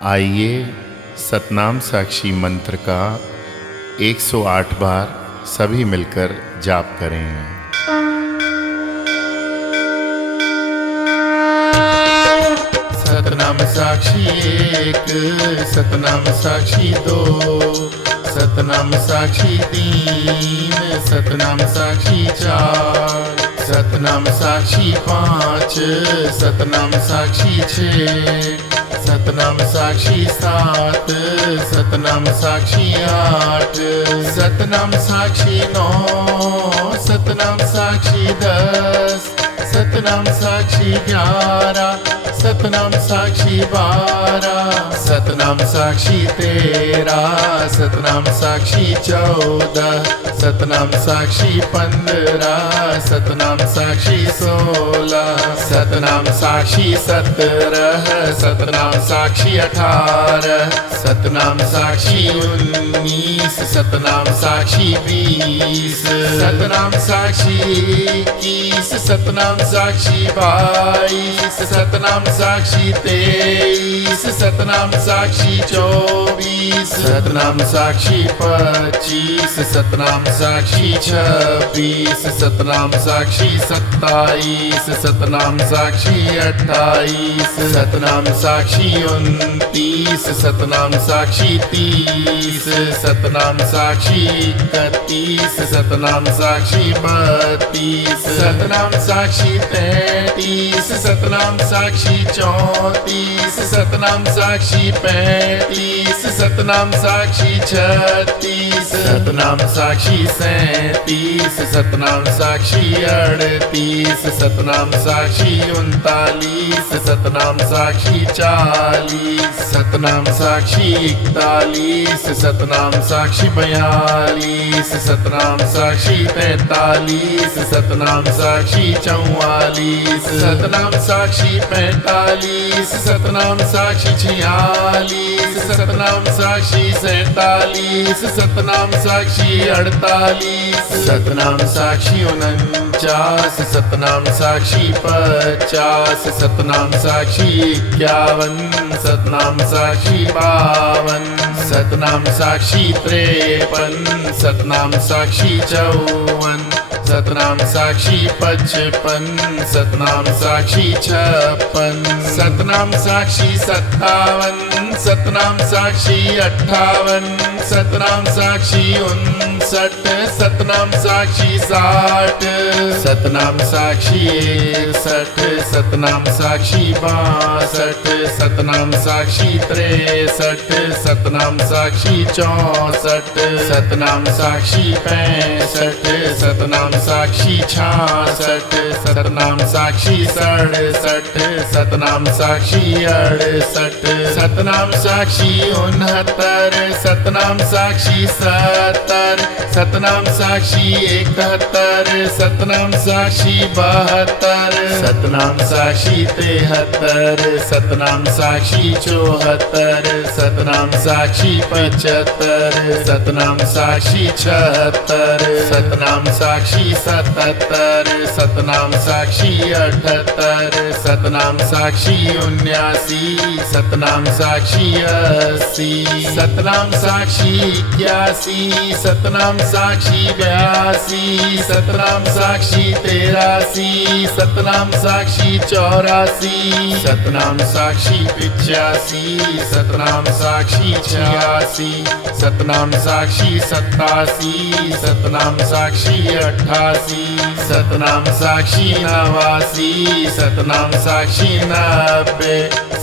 आइए सतनाम साक्षी मंत्र का 108 बार सभी मिलकर जाप करें। सतनाम साक्षी एक, सतनाम साक्षी दो, सतनाम साक्षी तीन, सतनाम साक्षी चार, सतनाम साक्षी पाँच, सतनाम साक्षी छः, सतनाम साक्षी सात, सतनाम साक्षी आठ, सतनाम साक्षी नौ, सतनाम साक्षी 10, सतनाम साक्षी 11, सतनाम साक्षी 12, सतनाम साक्षी 13, सतनाम साक्षी 14, सतनाम साक्षी 15, सतनाम साक्षी 16, सतनाम साक्षी 17, सतनाम साक्षी 18, सतनाम साक्षी 19, सतनाम साक्षी 20, सतनाम साक्षी 21, सतनाम साक्षी 22, सतनाम साक्षी 23, सतनाम साक्षी 24, सतनाम साक्षी 25, सतनाम साक्षी 26, सतनाम साक्षी 27, सतनाम साक्षी 28, सतनाम साक्षी 29, सतनाम साक्षी 30, सतनाम साक्षी 31, सतनाम साक्षी 32, सतनाम साक्षी 33, सतनाम साक्षी 34, सतनाम साक्षी 35, सतनाम साक्षी 36, सतनाम साक्षी 37, सतनाम साक्षी 38, सतनाम साक्षी 39, सतनाम साक्षी 40, सतनाम साक्षी 41, सतनाम साक्षी 42, सतनाम साक्षी 43, सतनाम साक्षी 44, सतनाम साक्षी 45, सतनाम साक्षी 46, सतनाम साक्षी 47, सतनाम साक्षी 48, सतनाम साक्षी 49, सतनाम साक्षी 50, सतनाम साक्षी 51, सतनाम साक्षी 52, सतनाम साक्षी 53, सतनाम साक्षी 54, सतनाम साक्षी 55, सतनाम साक्षी 56, सतनाम साक्षी 57, सतनाम साक्षी 58, सतनाम साक्षी 59, सतनाम साक्षी 60, सतनाम साक्षी 61, सतनाम साक्षी 62, सतनाम साक्षी 63, सतनाम साक्षी 64, सतनाम साक्षी 65, सतनाम साक्षी 66, सतनाम साक्षी 67, सतनाम साक्षी 68, सतनाम साक्षी 69, सतनाम साक्षी 70, सतनाम साक्षी 71, सतनाम साक्षी 72, सतनाम साक्षी 73, सतनाम साक्षी 74, सतनाम साक्षी 75, सतनाम साक्षी 76, सतनाम साक्षी 77, सतनाम साक्षी 78, सतनाम साक्षी 79, सतनाम साक्षी 80, सतनाम साक्षी 81, सतनाम साक्षी 82, सतनाम साक्षी 83, सतनाम साक्षी 84, सतनाम साक्षी 85, सतनाम साक्षी 86, सतनाम साक्षी 87, सतनाम साक्षी 88, सतनाम साक्षी 89, सतनाम साक्षी 90,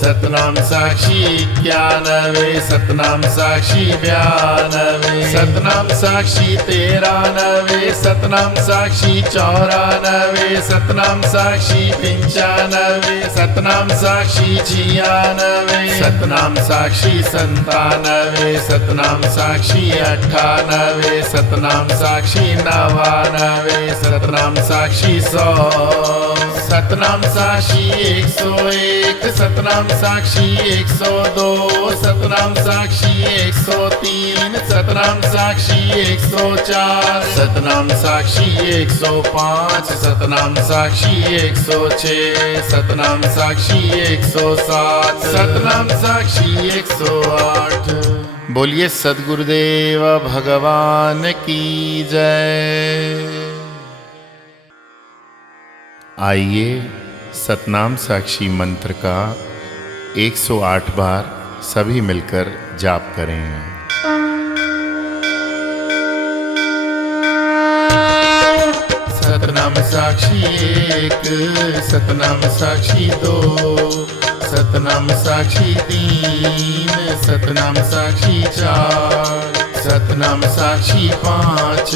सतनाम साक्षी 91, सतनाम साक्षी 92, सतनाम साक्षी 93, सतनाम साक्षी 94, सतनाम साक्षी 95, सतनाम साक्षी 96, सतनाम साक्षी 97, सतनाम साक्षी 98, सतनाम साक्षी 99, सतनाम साक्षी 100, सतनाम साक्षी 101, सतनाम साक्षी 102, सतनाम साक्षी 103, सतनाम साक्षी 104, सतनाम साक्षी 105, सतनाम साक्षी 106, सतनाम साक्षी 107, सतनाम साक्षी 108। बोलिए सद्गुरुदेव भगवान की जय। आइए सतनाम साक्षी मंत्र का 108 बार सभी मिलकर जाप करें। सतनाम साक्षी 1, सतनाम साक्षी 2, सतनाम साक्षी 3, सतनाम साक्षी 4, सतनाम साक्षी 5,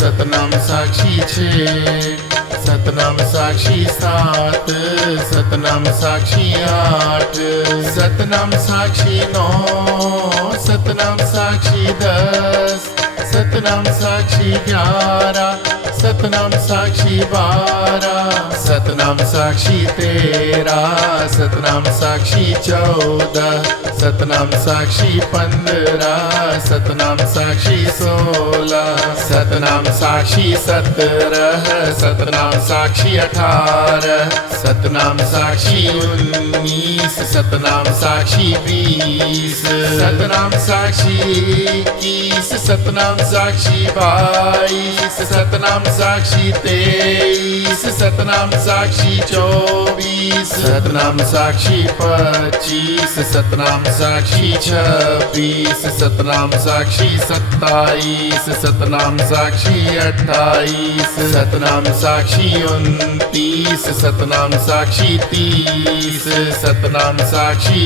सतनाम साक्षी 6, सतनाम साक्षी 7, सतनाम साक्षी 8, सतनाम साक्षी 9, सतनाम साक्षी 10, सतनाम साक्षी 11, सतनाम साक्षी 12, सतनाम साक्षी 13, सतनाम साक्षी 14, सतनाम साक्षी 15, सतनाम साक्षी 16, सतनाम साक्षी 17, सतनाम साक्षी 18, सतनाम साक्षी 19, सतनाम साक्षी 20, सतनाम साक्षी 21, सतनाम साक्षी 22, सतनाम साक्षी 23, सतनाम साक्षी 24, सतनाम साक्षी 25, सतनाम साक्षी 26, सतनाम साक्षी 27, सतनाम साक्षी 28, सतनाम साक्षी 29, सतनाम साक्षी 30, सतनाम साक्षी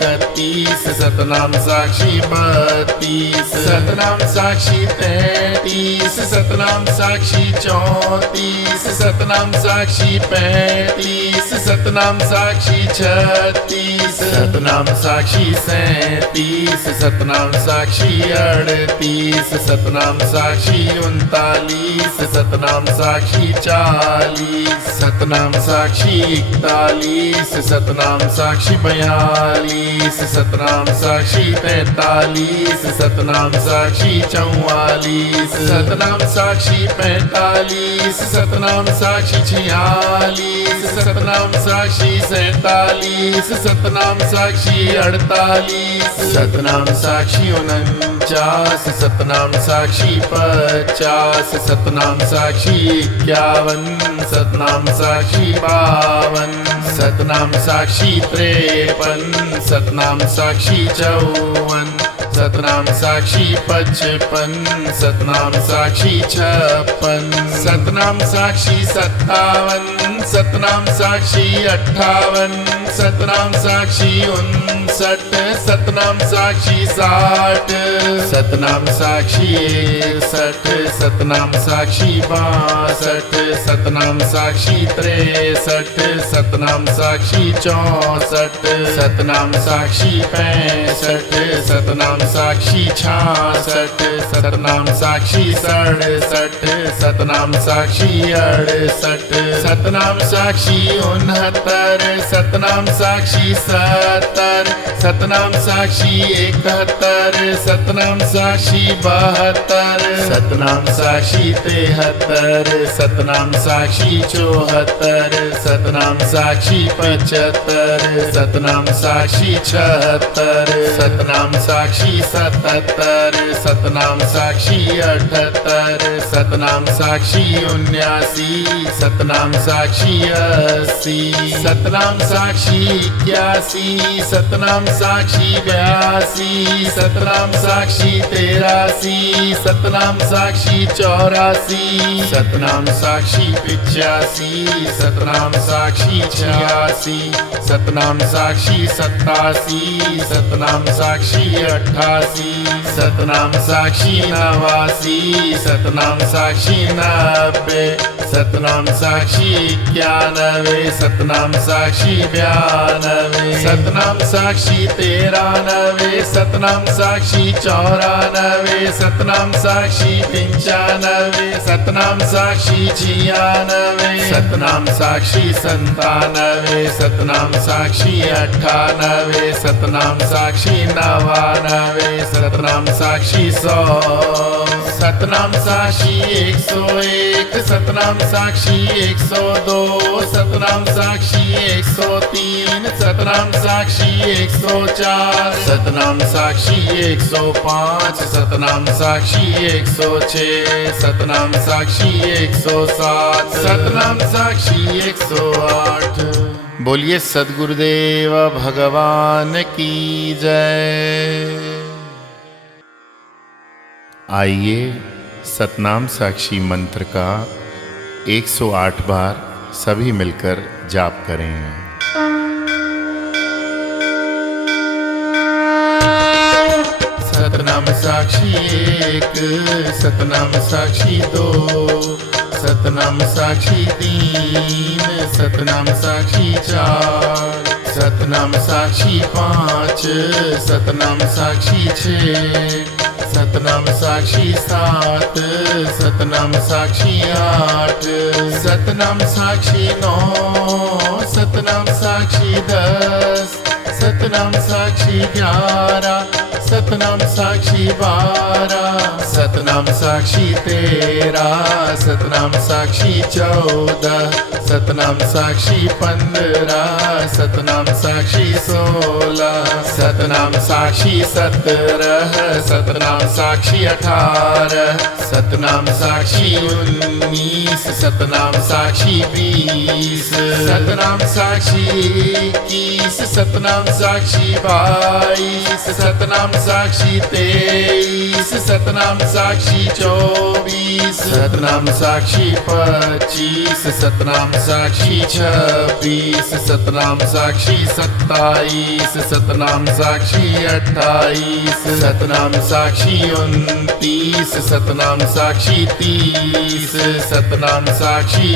31, सतनाम साक्षी 32, सतनाम साक्षी 33, सतनाम साक्षी 34, सतनाम साक्षी 35, सतनाम साक्षी 36, सतनाम साक्षी 37, सतनाम साक्षी 38, सतनाम साक्षी 39, सतनाम साक्षी 40, सतनाम साक्षी 41, सतनाम साक्षी 42, सतनाम साक्षी 43, सतनाम साक्षी 44, सतनाम साक्षी 45, सतनाम साक्षी 46, सतनाम साक्षी 47, सतनाम साक्षी 48, सतनाम साक्षी 49, सतनाम साक्षी 50, सतनाम साक्षी 51, सतनाम साक्षी 52, सतनाम साक्षी 53, सतनाम साक्षी 54, सतनाम साक्षी 55, सतनाम साक्षी 56, सतनाम साक्षी 57, सतनाम साक्षी 58, सतनाम साक्षी 59, सतनाम साक्षी 60, सतनाम साक्षी 61, सतनाम साक्षी 62, सतनाम साक्षी 63, सतनाम साक्षी 64, सतनाम साक्षी 65, सतनाम साक्षी 66, सतनाम साक्षी 67, सतनाम साक्षी 68, सतनाम साक्षी 69, सतनाम साक्षी 70, सतनाम साक्षी 71, सतनाम साक्षी 72, सतनाम साक्षी 73, सतनाम साक्षी 74, सतनाम साक्षी 75, सतनाम साक्षी 76, सतनाम साक्षी 77, सतनाम साक्षी 78, सतनाम साक्षी 79, सतनाम साक्षी 80, सतनाम साक्षी 81, सतनाम साक्षी 82, सतनाम साक्षी 83, सतनाम साक्षी 84, सतनाम साक्षी 85, सतनाम साक्षी 86, सतनाम साक्षी 87, सतनाम साक्षी 88, सतनाम साक्षी 89, सतनाम साक्षी 90, सतनाम साक्षी 91, सतनाम साक्षी 92, सतनाम साक्षी 93, सतनाम साक्षी 94, सतनाम साक्षी 95, सतनाम साक्षी 96, सतनाम साक्षी 97, सतनाम साक्षी 98, सतनाम साक्षी 99, सतनाम साक्षी 100, सतनाम साक्षी 101, सतनाम साक्षी 102, सतनाम साक्षी 103, सतनाम साक्षी 104, सतनाम साक्षी 105, सतनाम साक्षी 106, सतनाम साक्षी 107, सतनाम साक्षी 108। बोलिए सद्गुरुदेव भगवान की जय। आइए सतनाम साक्षी मंत्र का 108 बार सभी मिलकर जाप करें। सतनाम साक्षी 1, सतनाम साक्षी 2, सतनाम साक्षी 3, सतनाम साक्षी 4, सतनाम साक्षी 5, सतनाम साक्षी 6, सतनाम साक्षी 7, सतनाम साक्षी 8, सतनाम साक्षी 9, सतनाम साक्षी 10, सतनाम साक्षी 11, सतनाम साक्षी 12, सतनाम साक्षी 13, सतनाम साक्षी 14, सतनाम साक्षी 15, सतनाम साक्षी 16, सतनाम साक्षी 17, सतनाम साक्षी 18, सतनाम साक्षी 19, सतनाम साक्षी 20, सतनाम साक्षी 21, सतनाम साक्षी 22, सतनाम साक्षी 23, सतनाम साक्षी 24, सतनाम साक्षी 25, सतनाम साक्षी 26, सतनाम साक्षी 27, सतनाम साक्षी 28, सतनाम साक्षी 29, सतनाम साक्षी 30, सतनाम साक्षी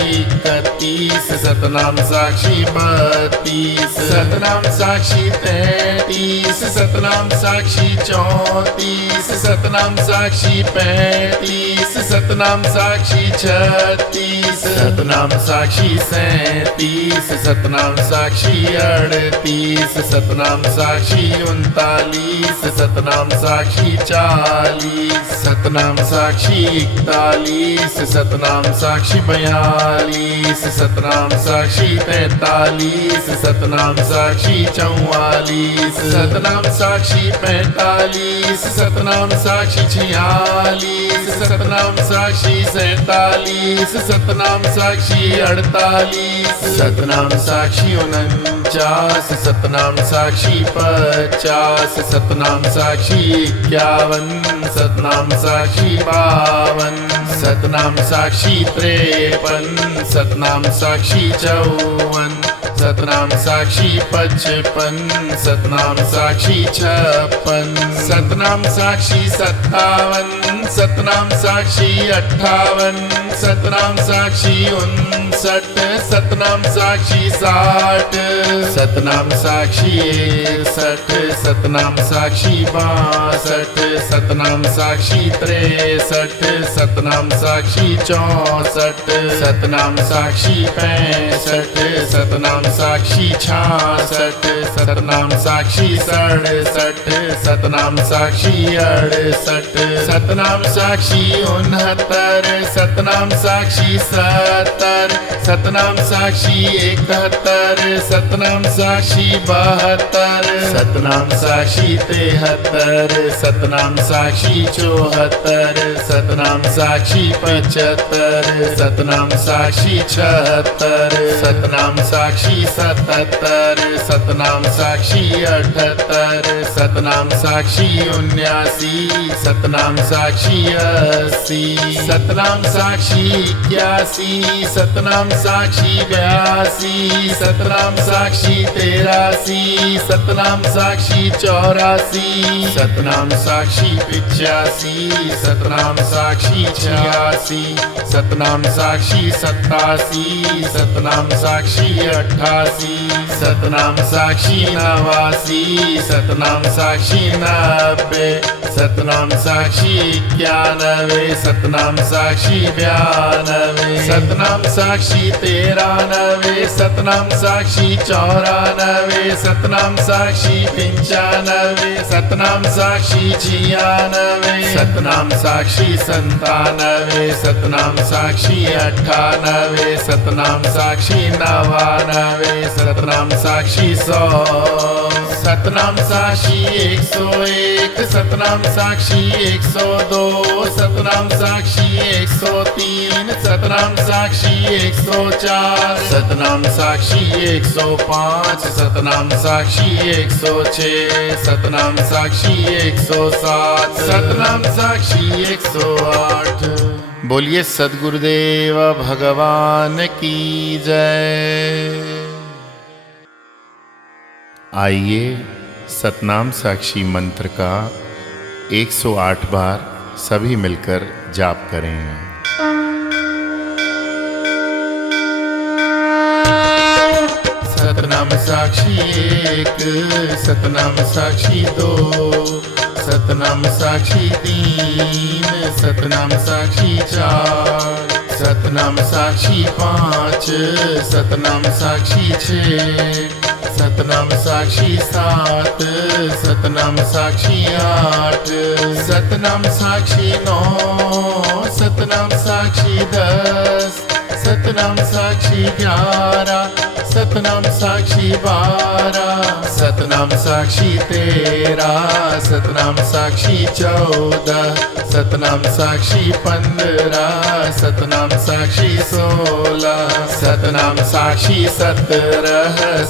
31, सतनाम साक्षी 32, सतनाम साक्षी 33, सतनाम साक्षी 34, सतनाम साक्षी 35, सतनाम साक्षी 36, सतनाम साक्षी 37, सतनाम साक्षी 38, सतनाम साक्षी 39, सतनाम साक्षी 40, सतनाम साक्षी 41, सतनाम साक्षी 42, सतनाम साक्षी 43, सतनाम साक्षी 44, सतनाम साक्षी 45, सतनाम साक्षी 46, सतनाम साक्षी 47, सतनाम साक्षी 48, सतनाम साक्षी 49, सतनाम साक्षी 50, सतनाम साक्षी 51, सतनाम साक्षी 52, सतनाम साक्षी 53, सतनाम साक्षी 54, सतनाम साक्षी 55, सतनाम साक्षी 56, सतनाम साक्षी 57, सतनाम साक्षी 58, सतनाम साक्षी 59, सतनाम साक्षी 60, सतनाम साक्षी 61, सतनाम साक्षी 62, सतनाम साक्षी 63, सतनाम साक्षी 64, सतनाम साक्षी 65, सतनाम साक्षी 66, सतनाम साक्षी 67, सतनाम साक्षी 68, सतनाम साक्षी 69, सतनाम साक्षी 70, सतनाम साक्षी 71, सतनाम साक्षी 72, सतनाम साक्षी 73, सतनाम साक्षी 74, सतनाम साक्षी 75, सतनाम साक्षी 76, सतनाम साक्षी 77, सतनाम साक्षी 78, सतनाम साक्षी 79, सतनाम साक्षी 80, सतनाम साक्षी 81, सतनाम साक्षी 82, सतनाम साक्षी 83, सतनाम साक्षी 84, सतनाम साक्षी 85, सतनाम साक्षी 86, सतनाम साक्षी 87, सतनाम साक्षी 88, 88, सतनाम साक्षी 89, सतनाम साक्षी 90, सतनाम साक्षी 91, सतनाम साक्षी 92, सतनाम साक्षी 93, सतनाम साक्षी 94, सतनाम साक्षी 95, सतनाम साक्षी 96, सतनाम साक्षी 97, सतनाम साक्षी 98, सतनाम साक्षी 99, सतनाम साक्षी 100, सतनाम साक्षी 101, सतनाम साक्षी 102, सतनाम साक्षी 103, सतनाम साक्षी 104, सतनाम साक्षी 105, सतनाम साक्षी 106, सतनाम साक्षी 107, सतनाम साक्षी 108। बोलिए सद्गुरुदेव भगवान की जय। आइए सतनाम साक्षी मंत्र का 108 बार सभी मिलकर जाप करें। सतनाम साक्षी 1, सतनाम साक्षी 2, सतनाम साक्षी 3, सतनाम साक्षी 4, सतनाम साक्षी 5, सतनाम साक्षी 6, सतनाम साक्षी 7, सतनाम साक्षी 8, सतनाम साक्षी 9, सतनाम साक्षी 10, सतनाम साक्षी 11, सतनाम साक्षी 12, सतनाम साक्षी 13, सतनाम साक्षी 14, सतनाम साक्षी 15, सतनाम साक्षी 16, सतनाम साक्षी 17,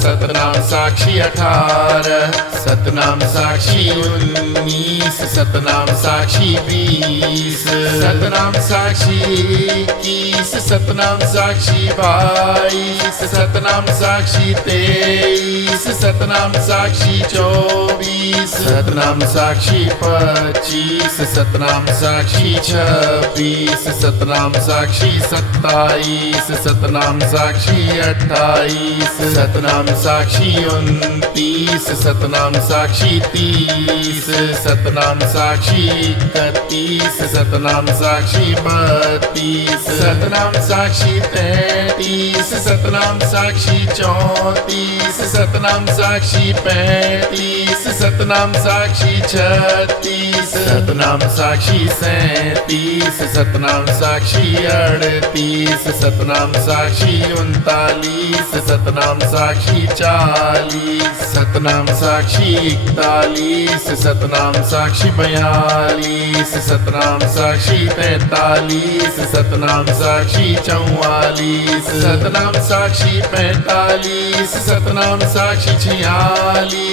सतनाम साक्षी 18, सतनाम साक्षी 19, सतनाम साक्षी 20, सतनाम साक्षी 21, सतनाम साक्षी 22, सतनाम साक्षी 23, सतनाम साक्षी 24, सतनाम साक्षी 25, सतनाम साक्षी 26, सतनाम साक्षी 27, सतनाम साक्षी 28, सतनाम साक्षी 29, सतनाम साक्षी 30, सतनाम साक्षी 31, सतनाम साक्षी 32, सतनाम साक्षी 33, सतनाम साक्षी 34, सतनाम साक्षी 35, सतनाम साक्षी 36, सतनाम साक्षी 37, सतनाम साक्षी 38, सतनाम साक्षी 39, सतनाम साक्षी 40, सतनाम साक्षी 41, सतनाम साक्षी 42, सतनाम साक्षी 43, सतनाम साक्षी 44, सतनाम साक्षी 45, सतनाम साक्षी 46,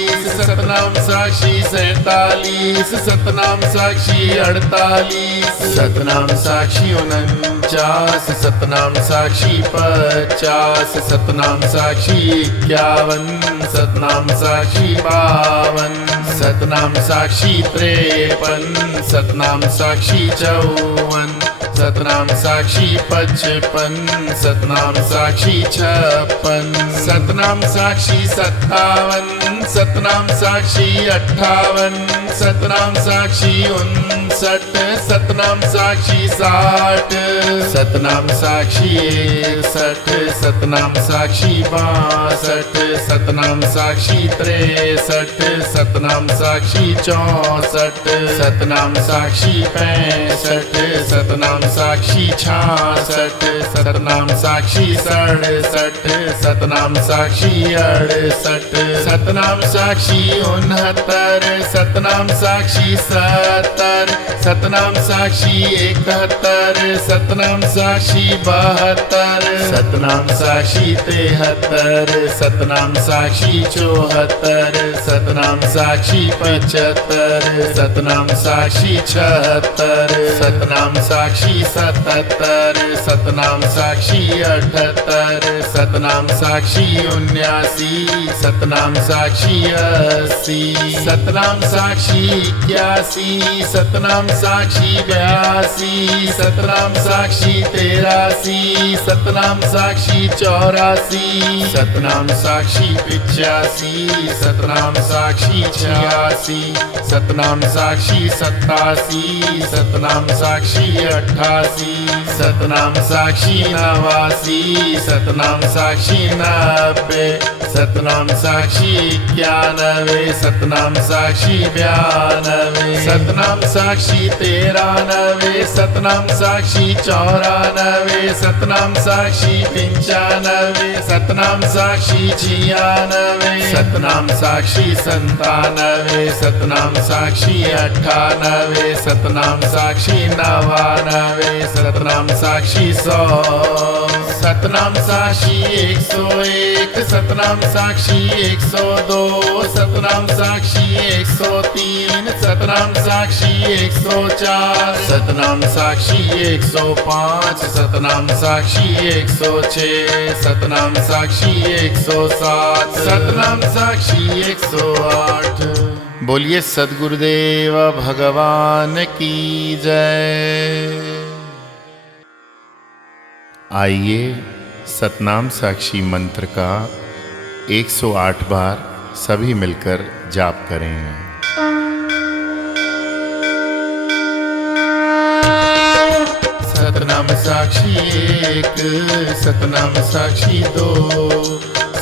सतनाम साक्षी 47, सतनाम साक्षी 48, सतनाम साक्षी 49, सतनाम साक्षी 50, सतनाम साक्षी 51, सतनाम साक्षी 52, सतनाम साक्षी 53, सतनाम साक्षी 54, सतनाम साक्षी 55, सतनाम साक्षी 56, सतनाम साक्षी 57, सतनाम साक्षी 58, सतनाम साक्षी 59, सतनाम साक्षी 60, सतनाम साक्षी 61, सतनाम साक्षी 62, सतनाम साक्षी 63, सतनाम साक्षी 64, सतनाम साक्षी 65, सतनाम साक्षी 66, सतनाम साक्षी 67, सतनाम साक्षी 68, सतनाम साक्षी 69, सतनाम साक्षी 70, सतनाम साक्षी 71, सतनाम साक्षी 72, सतनाम साक्षी 73, सतनाम साक्षी 74, सतनाम साक्षी 75, सतनाम साक्षी 76, सतनाम साक्षी 77, सतनाम साक्षी 78, सतनाम साक्षी 79, सतनाम साक्षी 80, सतनाम साक्षी 81, सतनाम साक्षी 82, सतनाम साक्षी 83, सतनाम साक्षी 84, सतनाम साक्षी 85, सतनाम साक्षी 86, सतनाम साक्षी 87, सतनाम साक्षी 88, सतनाम साक्षी 89, सतनाम साक्षी 90, सतनाम साक्षी 91, सतनाम साक्षी 92, सतनाम साक्षी 93, सतनाम साक्षी 94, सतनाम साक्षी 95, सतनाम साक्षी 96, सतनाम साक्षी 97, सतनाम साक्षी 98, सतनाम साक्षी 99, सतनाम साक्षी 100, सतनाम साक्षी 101, सतनाम साक्षी 102, सतनाम साक्षी 103, सतनाम साक्षी 104, सतनाम साक्षी 105, सतनाम साक्षी 106, सतनाम साक्षी 107, सतनाम साक्षी 108। बोलिए सद्गुरुदेव भगवान की जय। आइए सतनाम साक्षी मंत्र का 108 बार सभी मिलकर जाप करें। सतनाम साक्षी 1, सतनाम साक्षी 2,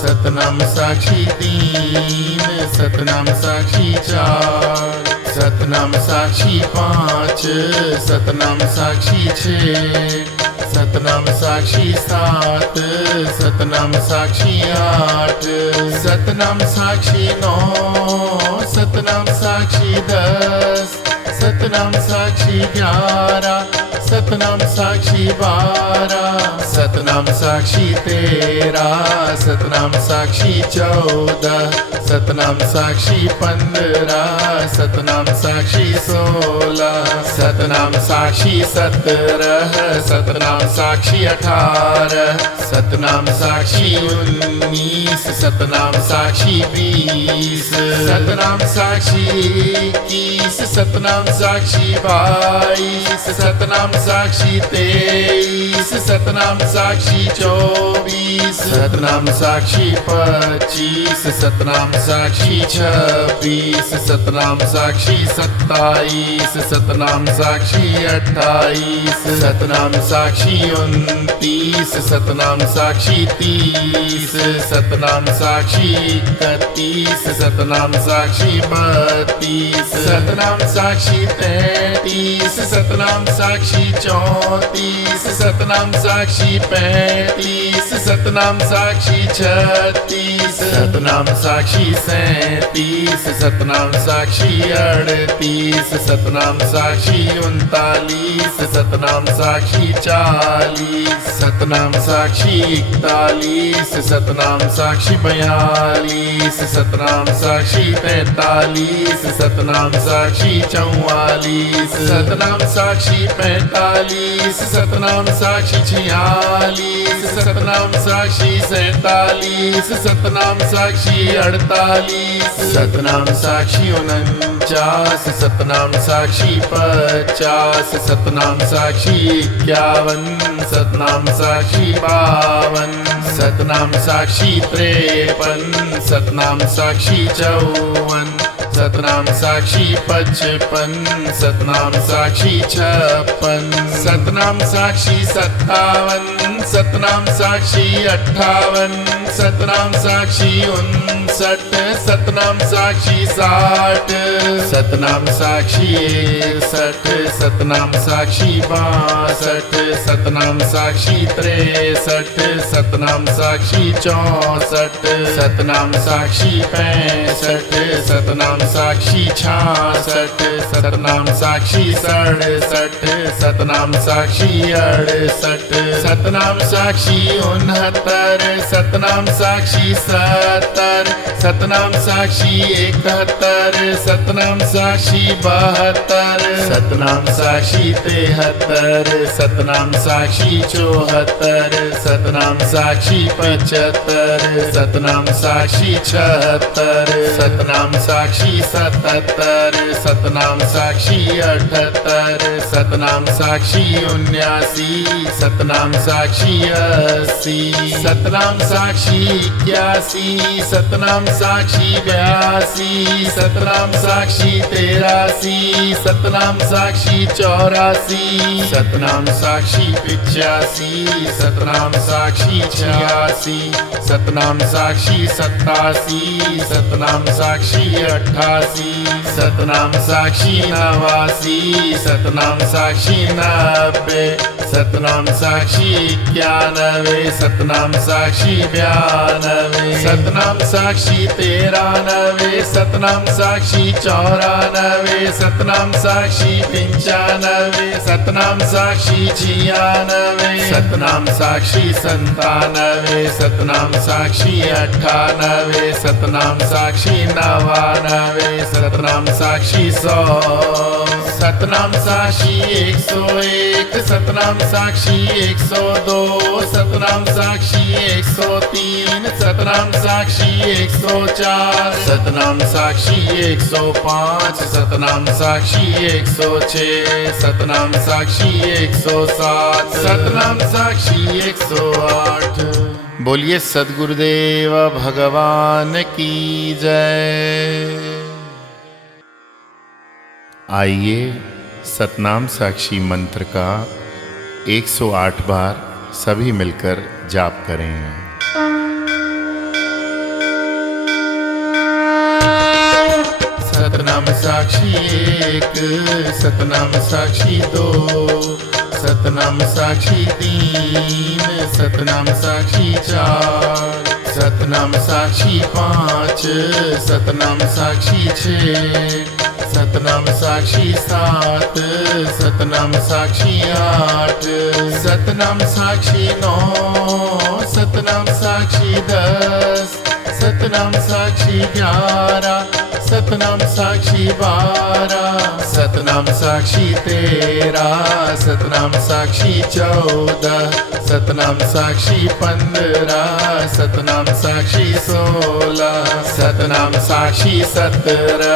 सतनाम साक्षी 3, सतनाम साक्षी 4, सतनाम साक्षी 5, सतनाम साक्षी 6, सतनाम साक्षी 7, सतनाम साक्षी 8, सतनाम साक्षी 9, सतनाम साक्षी 10, सतनाम साक्षी 11, सतनाम साक्षी 12, सतनाम साक्षी 13, सतनाम साक्षी 14, सतनाम साक्षी 15, सतनाम साक्षी 16, सतनाम साक्षी 17, सतनाम साक्षी 18, सतनाम साक्षी 19, सतनाम साक्षी 20, सतनाम साक्षी 21, सतनाम साक्षी 22, सतनाम साक्षी 23, सतनाम साक्षी 24, सतनाम साक्षी 25, सतनाम साक्षी 26, सतनाम साक्षी 27, सतनाम साक्षी 28, सतनाम साक्षी 29, सतनाम साक्षी 30, सतनाम साक्षी 31, सतनाम साक्षी 32, सतनाम साक्षी 33, सतनाम साक्षी 34, सतनाम साक्षी 35, सतनाम साक्षी 36, सतनाम साक्षी 37, सतनाम साक्षी 38, सतनाम साक्षी 39, सतनाम साक्षी 40, सतनाम साक्षी 41, सतनाम साक्षी 42, सतनाम साक्षी 43, सतनाम साक्षी 44, सतनाम साक्षी 45, सतनाम साक्षी 46, सतनाम साक्षी 47, सतनाम साक्षी 48, सतनाम साक्षी 49, सतनाम साक्षी 50, सतनाम साक्षी 51, सतनाम साक्षी 52, सतनाम साक्षी 53, सतनाम साक्षी 54, सतनाम साक्षी 55, सतनाम साक्षी 56, सतनाम साक्षी 57, सतनाम साक्षी 58, सतनाम साक्षी 59, सतनाम साक्षी 60, सतनाम साक्षी 61, सतनाम साक्षी 62, सतनाम साक्षी 63, सतनाम साक्षी 64, सतनाम साक्षी 65, सतनाम साक्षी 66, सतनाम साक्षी 67, सतनाम साक्षी 68, सतनाम साक्षी 69, सतनाम साक्षी 70, सतनाम साक्षी 71, सतनाम साक्षी 72, सतनाम साक्षी 73, सतनाम साक्षी 74, सतनाम साक्षी 75, सतनाम साक्षी 76, सतनाम साक्षी 77, सतनाम साक्षी 78, सतनाम साक्षी 79, सतनाम साक्षी 80, सतनाम साक्षी 81, सतनाम साक्षी 82, सतनाम साक्षी 83, सतनाम साक्षी 84, सतनाम साक्षी 85, सतनाम साक्षी 86, सतनाम साक्षी 87, सतनाम साक्षी 88, सतनाम साक्षी 89, सतनाम साक्षी 90, सतनाम साक्षी 91, सतनाम साक्षी 92, सतनाम साक्षी 93, सतनाम साक्षी 94, सतनाम साक्षी 95, सतनाम साक्षी 96, सतनाम साक्षी 97, सतनाम साक्षी 98, सतनाम साक्षी 99, सतनाम साक्षी 100, सतनाम साक्षी 101, सतनाम साक्षी 102, सतनाम साक्षी 103, सतनाम साक्षी 104, सतनाम साक्षी 105, सतनाम साक्षी 106, सतनाम साक्षी 107, सतनाम साक्षी 108। बोलिए सद्गुरुदेव भगवान की जय। आइए सतनाम साक्षी मंत्र का 108 बार सभी मिलकर जाप करें। सतनाम साक्षी 1, सतनाम साक्षी 2, सतनाम साक्षी 3, सतनाम साक्षी 4, सतनाम साक्षी 5, सतनाम साक्षी 6, सतनाम साक्षी 7, सतनाम साक्षी 8, सतनाम साक्षी 9, सतनाम साक्षी 10, सतनाम साक्षी 11, सतनाम साक्षी 12, सतनाम साक्षी 13, सतनाम साक्षी 14, सतनाम साक्षी 15, सतनाम साक्षी 16, सतनाम साक्षी 17,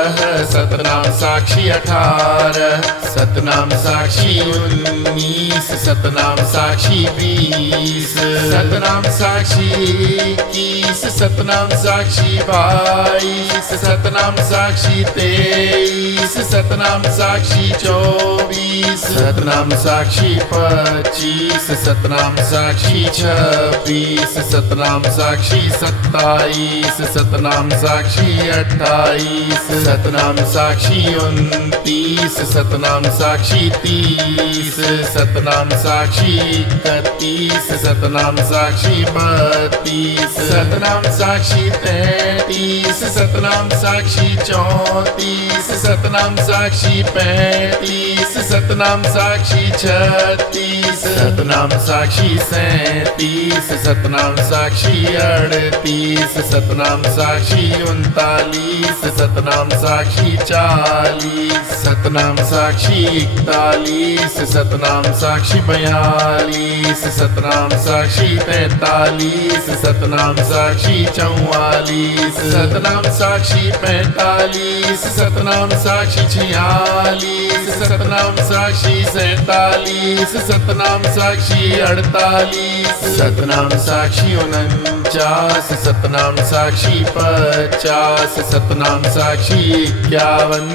सतनाम साक्षी 18, सतनाम साक्षी 19, सतनाम साक्षी 20, सतनाम साक्षी 21, सतनाम साक्षी 22, सतनाम साक्षी 23, सतनाम साक्षी 24, सतनाम साक्षी 25, सतनाम साक्षी 26, सतनाम साक्षी 27, सतनाम साक्षी 28, सतनाम साक्षी 29, सतनाम साक्षी 30, सतनाम साक्षी 31, सतनाम साक्षी 32, सतनाम साक्षी 33, सतनाम साक्षी 34, सतनाम साक्षी 35, सतनाम साक्षी 36, सतनाम साक्षी 37, सतनाम साक्षी 38, सतनाम साक्षी 39, सतनाम साक्षी 40, सतनाम साक्षी 41, सतनाम साक्षी 42, सतनाम साक्षी 43, सतनाम साक्षी 44, सतनाम साक्षी 45, सतनाम साक्षी 46, सतनाम साक्षी 47, सतनाम साक्षी 48, सतनाम साक्षी 49, सतनाम साक्षी 50, सतनाम साक्षी 51,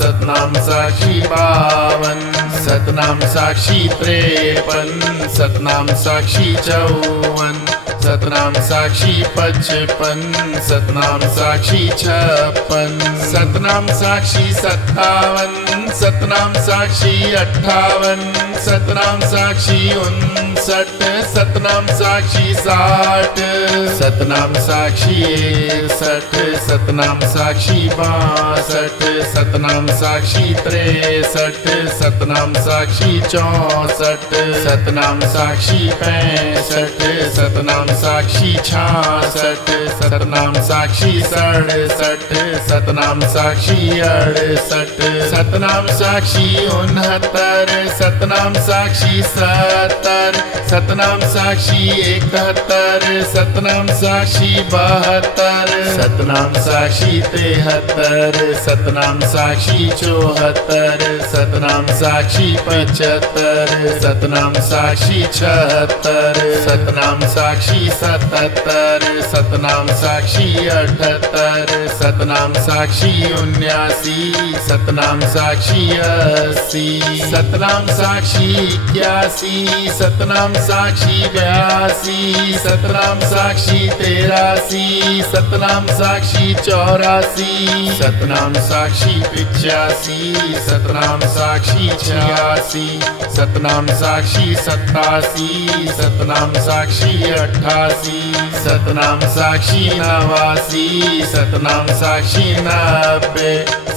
सतनाम साक्षी 52, सतनाम साक्षी 53, सतनाम साक्षी 54, सतनाम साक्षी 55, सतनाम साक्षी 56, सतनाम साक्षी 57, सतनाम साक्षी 58, सतनाम साक्षी 59, सतनाम साक्षी 60, सतनाम साक्षी 61, सतनाम साक्षी 62, सतनाम साक्षी 63, सतनाम साक्षी 64, सतनाम साक्षी 65, सतनाम साक्षी 66, सतनाम साक्षी 67, सतनाम साक्षी 68, सतनाम साक्षी 69, सतनाम साक्षी 70, सतनाम साक्षी 71, सतनाम साक्षी 72, सतनाम साक्षी 73, सतनाम साक्षी 74, सतनाम साक्षी 75, सतनाम साक्षी 76, सतनाम साक्षी 77, सतनाम साक्षी 78, सतनाम साक्षी 79, सतनाम साक्षी 80, सतनाम साक्षी 81, सतनाम साक्षी 82, सतनाम साक्षी 83, सतनाम साक्षी 84, सतनाम साक्षी 85, सतनाम साक्षी 86, सतनाम साक्षी 87, सतनाम साक्षी 88, सतनाम साक्षी 89, सतनाम साक्षी 90,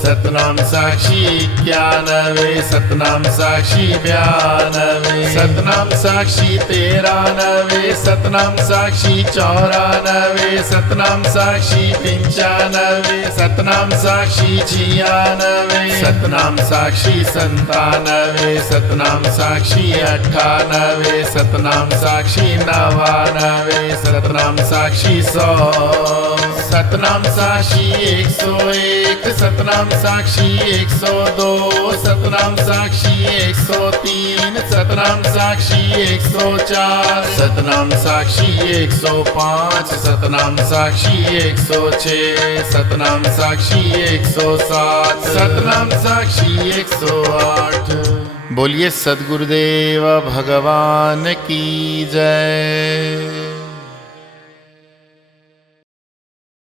सतनाम साक्षी 91, सतनाम साक्षी 92, सतनाम साक्षी 93, सतनाम साक्षी 94, सतनाम साक्षी 95, सतनाम साक्षी 96, सतनाम साक्षी 97, सतनाम साक्षी 98, सतनाम साक्षी 99, सतनाम साक्षी 100, सतनाम साक्षी 101, सतनाम साक्षी 102, सतनाम साक्षी 103, सतनाम साक्षी 104, सतनाम साक्षी 105, सतनाम साक्षी 106, सतनाम साक्षी 107, सतनाम साक्षी 108। बोलिए सद्गुरुदेव भगवान की जय।